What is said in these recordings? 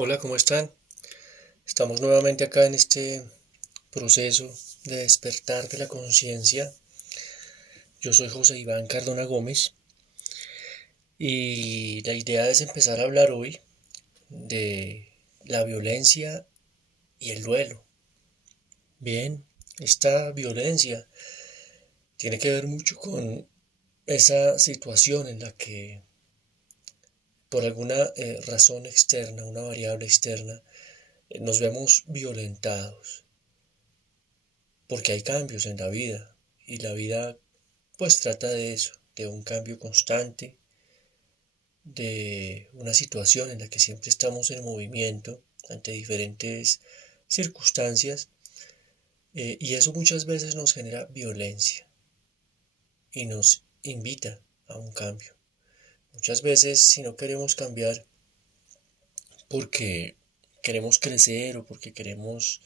Hola, ¿cómo están? Estamos nuevamente acá en este proceso de despertar de la conciencia. Yo soy José Iván Cardona Gómez y la idea es empezar a hablar hoy de la violencia y el duelo. Bien, esta violencia tiene que ver mucho con esa situación en la que por alguna razón externa, una variable externa, nos vemos violentados porque hay cambios en la vida y la vida pues trata de eso, de un cambio constante, de una situación en la que siempre estamos en movimiento ante diferentes circunstancias, y eso muchas veces nos genera violencia y nos invita a un cambio. Muchas veces si no queremos cambiar porque queremos crecer o porque queremos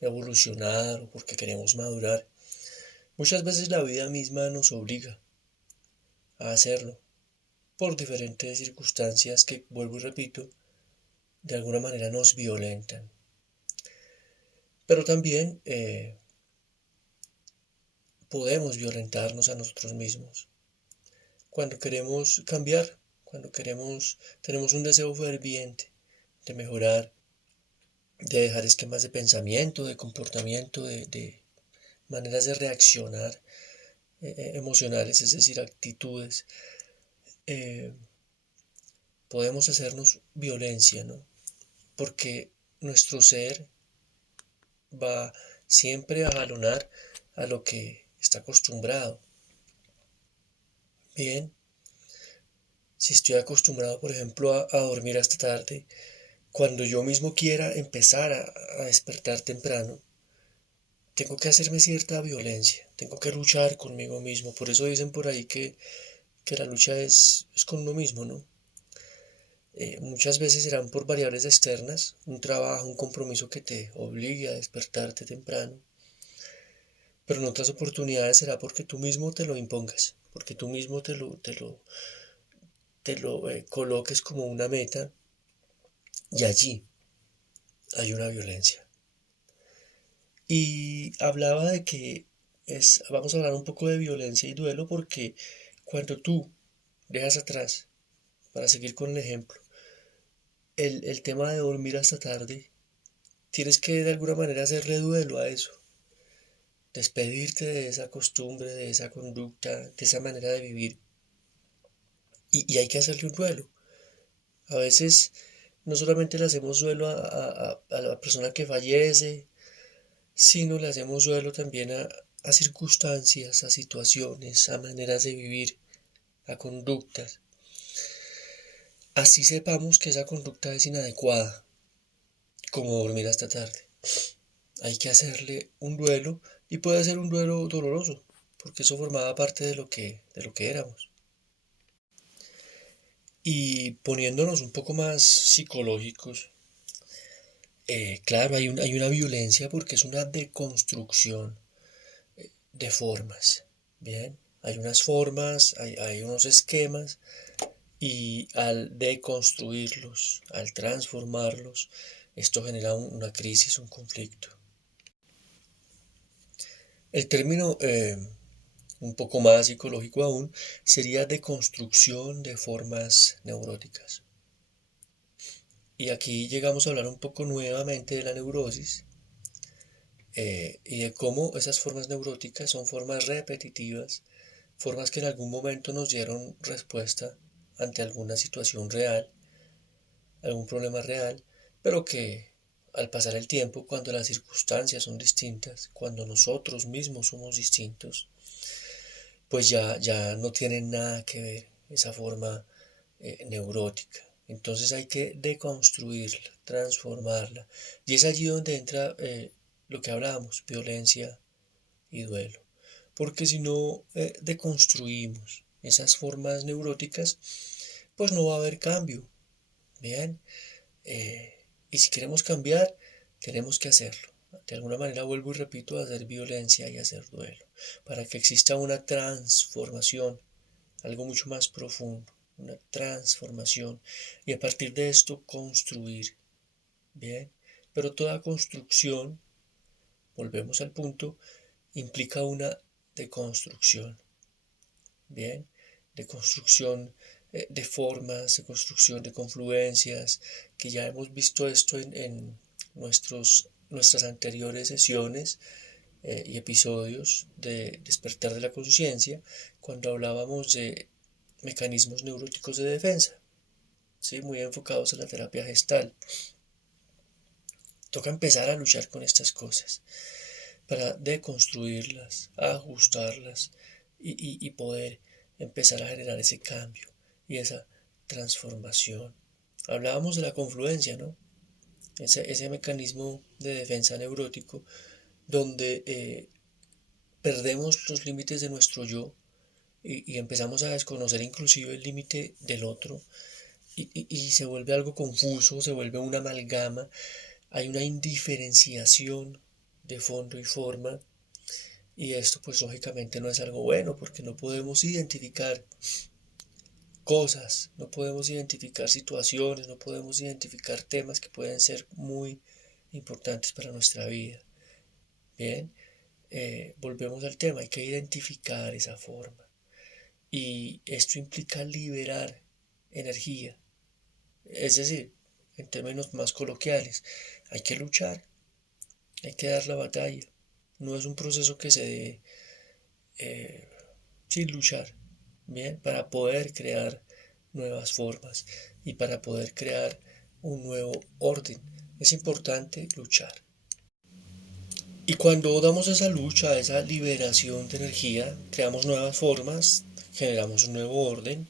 evolucionar o porque queremos madurar, muchas veces la vida misma nos obliga a hacerlo por diferentes circunstancias que, vuelvo y repito, de alguna manera nos violentan. Pero también podemos violentarnos a nosotros mismos. Cuando queremos cambiar, cuando tenemos un deseo ferviente de mejorar, de dejar esquemas de pensamiento, de comportamiento, de maneras de reaccionar emocionales, es decir, actitudes, eh, podemos hacernos violencia, ¿no? Porque nuestro ser va siempre a jalonar a lo que está acostumbrado. Bien, si estoy acostumbrado, por ejemplo, a dormir hasta tarde, cuando yo mismo quiera empezar a despertar temprano, tengo que hacerme cierta violencia, tengo que luchar conmigo mismo. Por eso dicen por ahí que la lucha es con uno mismo, ¿no? Muchas veces serán por variables externas, un trabajo, un compromiso que te obligue a despertarte temprano, pero en otras oportunidades será porque tú mismo te lo impongas, porque tú mismo te lo coloques como una meta y allí hay una violencia. Y hablaba de que vamos a hablar un poco de violencia y duelo porque cuando tú dejas atrás, para seguir con el ejemplo, el tema de dormir hasta tarde, tienes que de alguna manera hacerle duelo a eso, despedirte de esa costumbre, de esa conducta, de esa manera de vivir. Y hay que hacerle un duelo. A veces no solamente le hacemos duelo a la persona que fallece, sino le hacemos duelo también a circunstancias, a situaciones, a maneras de vivir, a conductas. Así sepamos que esa conducta es inadecuada, como dormir hasta tarde. Hay que hacerle un duelo y puede ser un duelo doloroso, porque eso formaba parte de lo que éramos. Y poniéndonos un poco más psicológicos, claro, hay una violencia porque es una deconstrucción de formas. Bien, hay unas formas, hay unos esquemas y al deconstruirlos, al transformarlos, esto genera una crisis, un conflicto. El término un poco más psicológico aún sería deconstrucción de formas neuróticas. Y aquí llegamos a hablar un poco nuevamente de la neurosis, y de cómo esas formas neuróticas son formas repetitivas, formas que en algún momento nos dieron respuesta ante alguna situación real, algún problema real, pero que al pasar el tiempo, cuando las circunstancias son distintas, cuando nosotros mismos somos distintos, pues ya no tienen nada que ver esa forma neurótica. Entonces hay que deconstruirla, transformarla. Y es allí donde entra lo que hablábamos, violencia y duelo. Porque si no deconstruimos esas formas neuróticas, pues no va a haber cambio. Bien, y si queremos cambiar, tenemos que hacerlo. De alguna manera vuelvo y repito, hacer violencia y hacer duelo, para que exista una transformación, algo mucho más profundo, una transformación, y a partir de esto construir. Bien, pero toda construcción, volvemos al punto, implica una deconstrucción. Bien, deconstrucción de formas, de construcción de confluencias, que ya hemos visto esto en nuestras anteriores sesiones y episodios de despertar de la conciencia, cuando hablábamos de mecanismos neuróticos de defensa, ¿sí? Muy enfocados en la terapia gestal. Toca empezar a luchar con estas cosas para deconstruirlas, ajustarlas y poder empezar a generar ese cambio y esa transformación. Hablábamos de la confluencia, ¿no? Ese mecanismo de defensa neurótico donde perdemos los límites de nuestro yo y empezamos a desconocer inclusive el límite del otro y se vuelve algo confuso, se vuelve una amalgama, hay una indiferenciación de fondo y forma y esto pues lógicamente no es algo bueno porque no podemos identificar cosas, no podemos identificar situaciones, no podemos identificar temas que pueden ser muy importantes para nuestra vida. Bien, volvemos al tema, hay que identificar esa forma. Y esto implica liberar energía. Es decir, en términos más coloquiales, hay que luchar, hay que dar la batalla. No es un proceso que se dé sin luchar, bien, para poder crear nuevas formas y para poder crear un nuevo orden. Es importante luchar. Y cuando damos esa lucha, esa liberación de energía, creamos nuevas formas, generamos un nuevo orden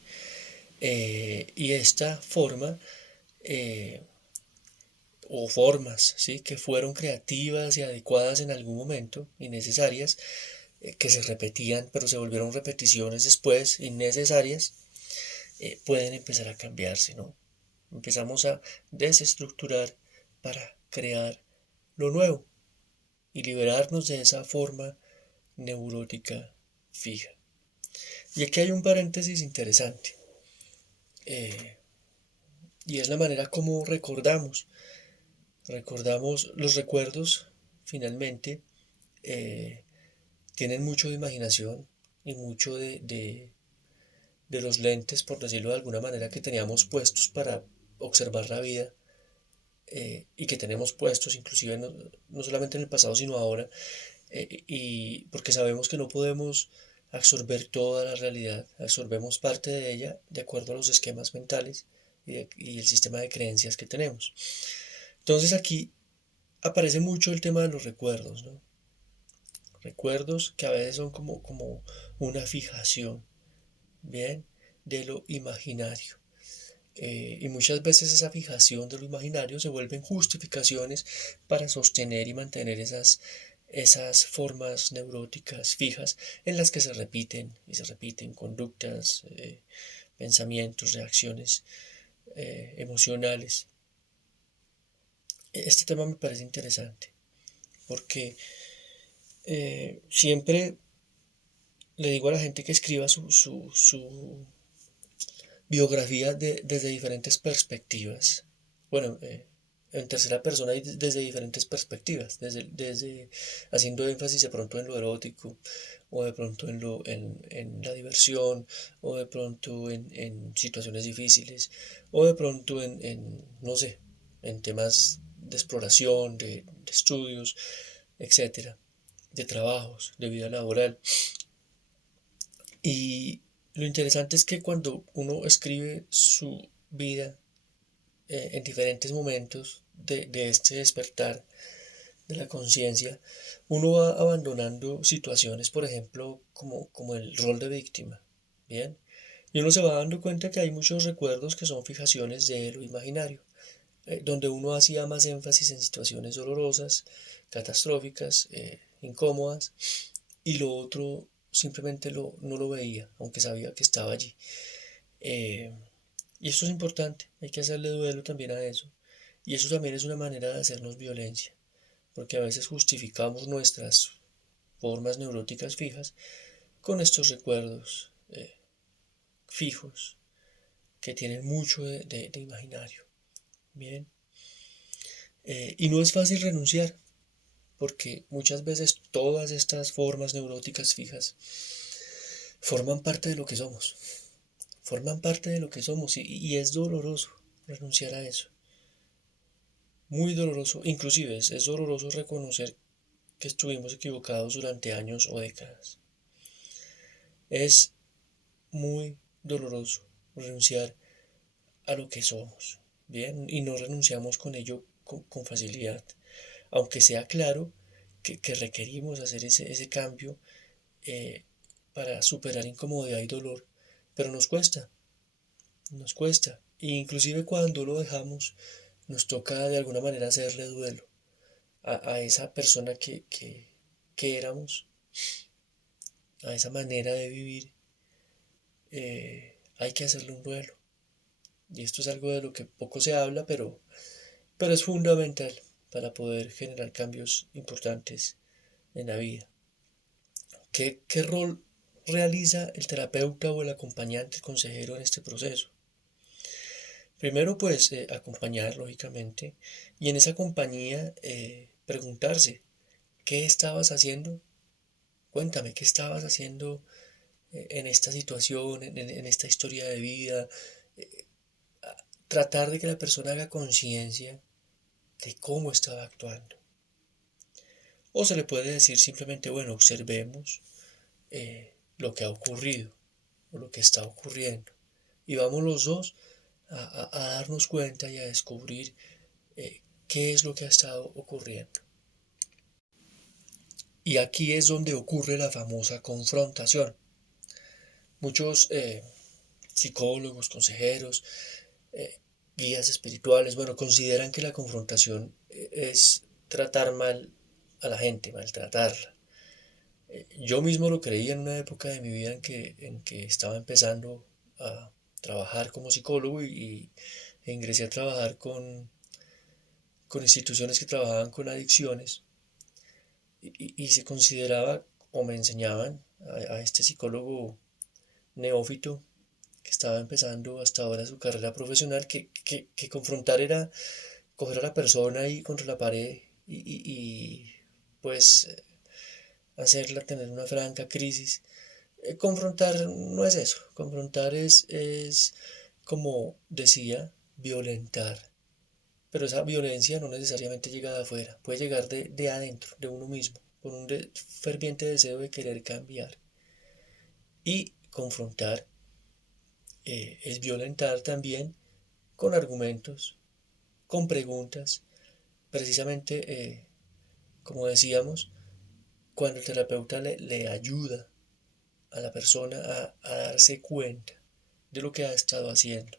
y esta forma eh, o formas ¿sí? que fueron creativas y adecuadas en algún momento y necesarias, que se repetían pero se volvieron repeticiones después innecesarias, pueden empezar a cambiarse, ¿no? Empezamos a desestructurar para crear lo nuevo y liberarnos de esa forma neurótica fija. Y aquí hay un paréntesis interesante, eh, y es la manera como recordamos los recuerdos, finalmente, eh, tienen mucho de imaginación y mucho de los lentes, por decirlo de alguna manera, que teníamos puestos para observar la vida y que tenemos puestos inclusive no solamente en el pasado, sino ahora, y porque sabemos que no podemos absorber toda la realidad, absorbemos parte de ella de acuerdo a los esquemas mentales y el sistema de creencias que tenemos. Entonces aquí aparece mucho el tema de los recuerdos, ¿no? Recuerdos que a veces son como una fijación, ¿bien? De lo imaginario. Y muchas veces esa fijación de lo imaginario se vuelven justificaciones para sostener y mantener esas formas neuróticas fijas en las que se repiten y se repiten conductas, pensamientos, reacciones emocionales. Este tema me parece interesante porque siempre le digo a la gente que escriba su biografía desde diferentes perspectivas. Bueno, en tercera persona y desde diferentes perspectivas, desde haciendo énfasis de pronto en lo erótico, o de pronto en la diversión, o de pronto en situaciones difíciles, o de pronto no sé, en temas de exploración, de estudios, etcétera, de trabajos, de vida laboral. Y lo interesante es que cuando uno escribe su vida en diferentes momentos de este despertar de la conciencia, uno va abandonando situaciones, por ejemplo, como el rol de víctima, ¿bien? Y uno se va dando cuenta que hay muchos recuerdos que son fijaciones de lo imaginario, donde uno hacía más énfasis en situaciones dolorosas, catastróficas, incómodas, y lo otro simplemente no lo veía, aunque sabía que estaba allí. Eh, y esto es importante, hay que hacerle duelo también a eso. Y eso también es una manera de hacernos violencia, porque a veces justificamos nuestras formas neuróticas fijas con estos recuerdos fijos que tienen mucho de imaginario. Bien, Y no es fácil renunciar, porque muchas veces todas estas formas neuróticas fijas forman parte de lo que somos, forman parte de lo que somos y es doloroso renunciar a eso, muy doloroso, inclusive es doloroso reconocer que estuvimos equivocados durante años o décadas. Es muy doloroso renunciar a lo que somos, ¿bien? Y no renunciamos con ello con facilidad, aunque sea claro que requerimos hacer ese cambio eh, para superar incomodidad y dolor, pero nos cuesta. E inclusive cuando lo dejamos, nos toca de alguna manera hacerle duelo a esa persona que éramos, a esa manera de vivir. Hay que hacerle un duelo. Y esto es algo de lo que poco se habla, pero es fundamental para poder generar cambios importantes en la vida. ¿Qué rol realiza el terapeuta o el acompañante, el consejero en este proceso? Primero, pues, acompañar, lógicamente, y en esa compañía preguntarse, ¿qué estabas haciendo? Cuéntame, ¿qué estabas haciendo en esta situación, en esta historia de vida? Tratar de que la persona haga conciencia de cómo estaba actuando. O se le puede decir simplemente, bueno, observemos lo que ha ocurrido o lo que está ocurriendo. Y vamos los dos a darnos cuenta y a descubrir qué es lo que ha estado ocurriendo. Y aquí es donde ocurre la famosa confrontación. Muchos psicólogos, consejeros, eh, guías espirituales, bueno, consideran que la confrontación es tratar mal a la gente, maltratarla. Yo mismo lo creí en una época de mi vida en que estaba empezando a trabajar como psicólogo e ingresé a trabajar con instituciones que trabajaban con adicciones y se consideraba o me enseñaban a este psicólogo neófito que estaba empezando hasta ahora su carrera profesional que confrontar era coger a la persona y contra la pared pues hacerla tener una franca crisis. Confrontar no es eso, confrontar es como decía, violentar. Pero esa violencia no necesariamente llega de afuera, puede llegar de adentro, de uno mismo, con un ferviente deseo de querer cambiar. Y confrontar es violentar también con argumentos, con preguntas, precisamente como decíamos, cuando el terapeuta le ayuda a la persona a darse cuenta de lo que ha estado haciendo,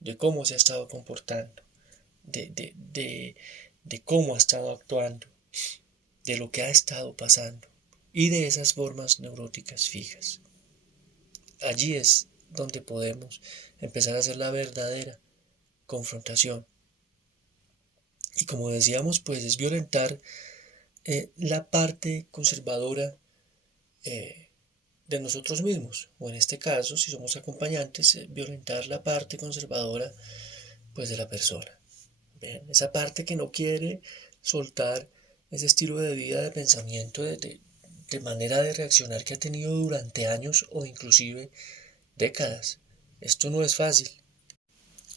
de cómo se ha estado comportando, de cómo ha estado actuando, de lo que ha estado pasando y de esas formas neuróticas fijas. Allí es donde podemos empezar a hacer la verdadera confrontación. Y como decíamos, pues es violentar la parte conservadora eh, de nosotros mismos, o en este caso, si somos acompañantes, violentar la parte conservadora pues de la persona. ¿Ven? Esa parte que no quiere soltar ese estilo de vida, de pensamiento, de manera de reaccionar que ha tenido durante años o inclusive décadas. Esto no es fácil.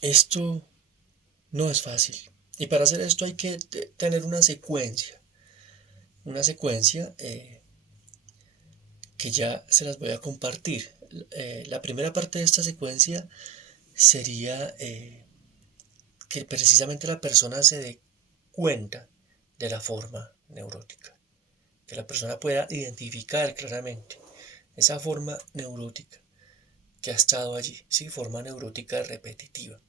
Esto no es fácil. Y para hacer esto hay que tener una secuencia que ya se las voy a compartir. La primera parte de esta secuencia sería que precisamente la persona se dé cuenta de la forma neurótica, que la persona pueda identificar claramente esa forma neurótica que ha estado allí, sí, forma neurótica repetitiva,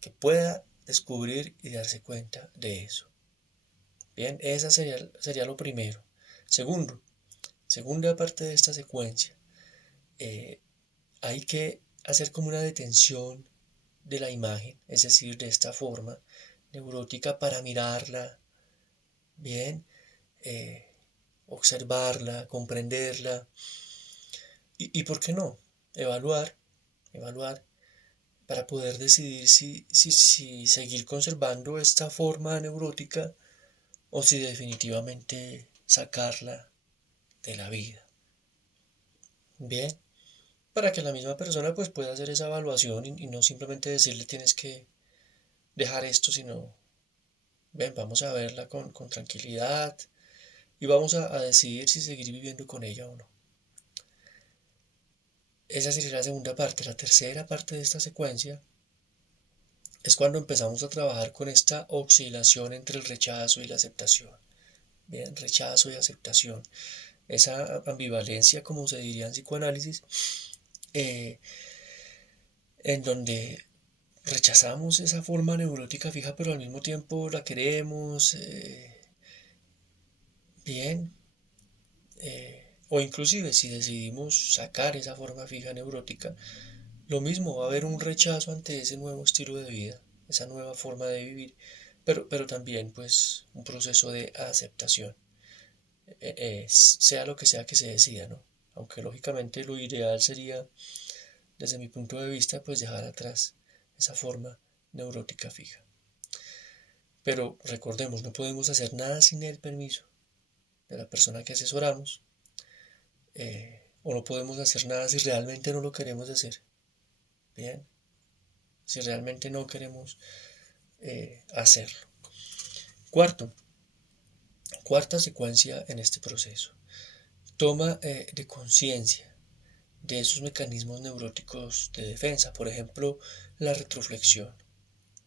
que pueda descubrir y darse cuenta de eso. Bien, esa sería lo primero. Segundo, segunda parte de esta secuencia, eh, hay que hacer como una detención de la imagen, es decir, de esta forma neurótica para mirarla bien, eh, observarla, comprenderla y, ¿por qué no? Evaluar para poder decidir si seguir conservando esta forma neurótica o si definitivamente sacarla de la vida. Bien, para que la misma persona pues pueda hacer esa evaluación y no simplemente decirle tienes que dejar esto, sino ven, vamos a verla con tranquilidad y vamos a decidir si seguir viviendo con ella o no. Esa sería la segunda parte. La tercera parte de esta secuencia es cuando empezamos a trabajar con esta oscilación entre el rechazo y la aceptación. Bien, rechazo y aceptación. Esa ambivalencia, como se diría en psicoanálisis, eh, en donde rechazamos esa forma neurótica fija, pero al mismo tiempo la queremos, bien, o inclusive si decidimos sacar esa forma fija neurótica, lo mismo va a haber un rechazo ante ese nuevo estilo de vida, esa nueva forma de vivir, pero también pues un proceso de aceptación, sea lo que sea que se decida, ¿no? Aunque lógicamente lo ideal sería, desde mi punto de vista, pues dejar atrás esa forma neurótica fija. Pero recordemos, no podemos hacer nada sin el permiso de la persona que asesoramos, o no podemos hacer nada si realmente no lo queremos hacer. Bien, si realmente no queremos hacerlo. Cuarta secuencia en este proceso. Toma de conciencia de esos mecanismos neuróticos de defensa, por ejemplo, la retroflexión.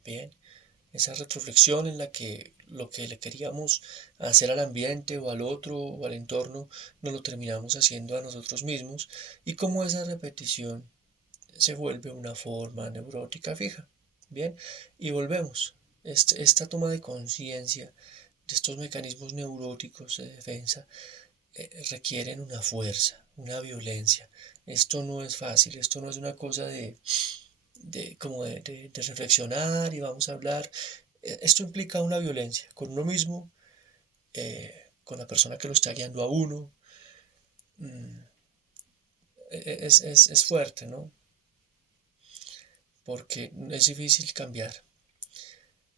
Bien, esa retroflexión en la que lo que le queríamos hacer al ambiente o al otro o al entorno nos lo terminamos haciendo a nosotros mismos y cómo esa repetición se vuelve una forma neurótica fija. Bien, y volvemos. Esta toma de conciencia de estos mecanismos neuróticos de defensa requieren una fuerza, una violencia. Esto no es fácil, esto no es una cosa de reflexionar y vamos a hablar. Esto implica una violencia con uno mismo, con la persona que lo está guiando a uno. Mm, es fuerte, ¿no? Porque es difícil cambiar.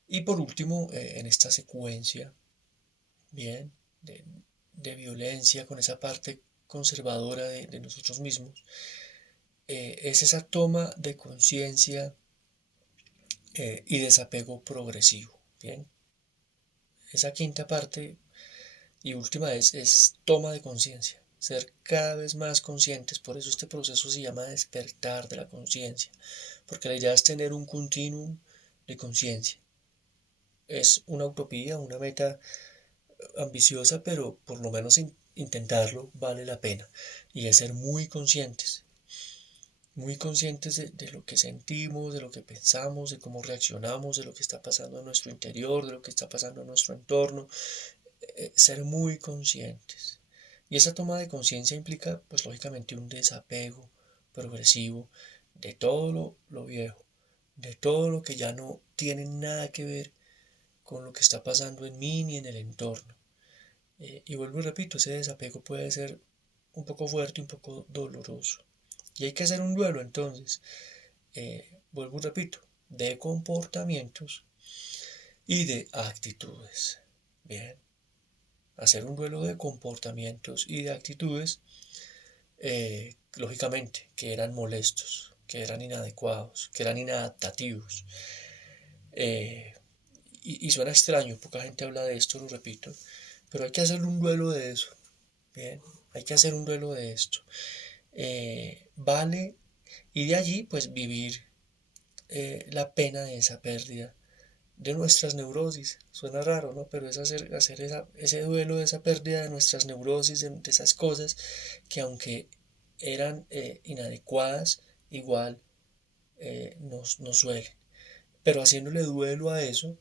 Y por último, en esta secuencia, bien, de violencia con esa parte conservadora de nosotros mismos, es esa toma de conciencia y desapego progresivo. Bien, esa quinta parte y última es toma de conciencia, ser cada vez más conscientes. Por eso este proceso se llama despertar de la conciencia, porque la idea es tener un continuum de conciencia. Es una utopía, una meta ambiciosa, pero por lo menos intentarlo vale la pena. Y es ser muy conscientes de lo que sentimos, de lo que pensamos, de cómo reaccionamos, de lo que está pasando en nuestro interior, de lo que está pasando en nuestro entorno. Ser muy conscientes. Y esa toma de conciencia implica, pues lógicamente, un desapego progresivo de todo lo viejo, de todo lo que ya no tiene nada que ver con lo que está pasando en mí ni en el entorno. Y vuelvo y repito, ese desapego puede ser un poco fuerte, un poco doloroso. Y hay que hacer un duelo entonces, vuelvo y repito, de comportamientos y de actitudes. Bien, hacer un duelo de comportamientos y de actitudes, lógicamente, que eran molestos, que eran inadecuados, que eran inadaptativos. Eh, y suena extraño, poca gente habla de esto, lo repito, pero hay que hacer un duelo de eso. Bien, hay que hacer un duelo de esto. Vale, y de allí pues vivir la pena de esa pérdida de nuestras neurosis. Suena raro, ¿no? Pero es hacer ese duelo de esa pérdida de nuestras neurosis, de esas cosas que aunque eran inadecuadas, igual nos duelen. Pero haciéndole duelo a eso,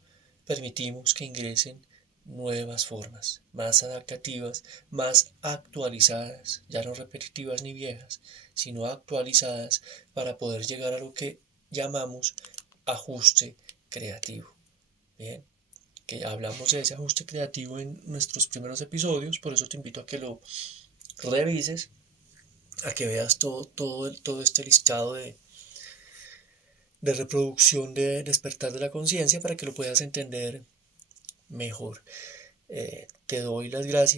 permitimos que ingresen nuevas formas, más adaptativas, más actualizadas, ya no repetitivas ni viejas, sino actualizadas para poder llegar a lo que llamamos ajuste creativo. Bien, que ya hablamos de ese ajuste creativo en nuestros primeros episodios, por eso te invito a que lo revises, a que veas todo este listado de reproducción de despertar de la conciencia para que lo puedas entender mejor. Te doy las gracias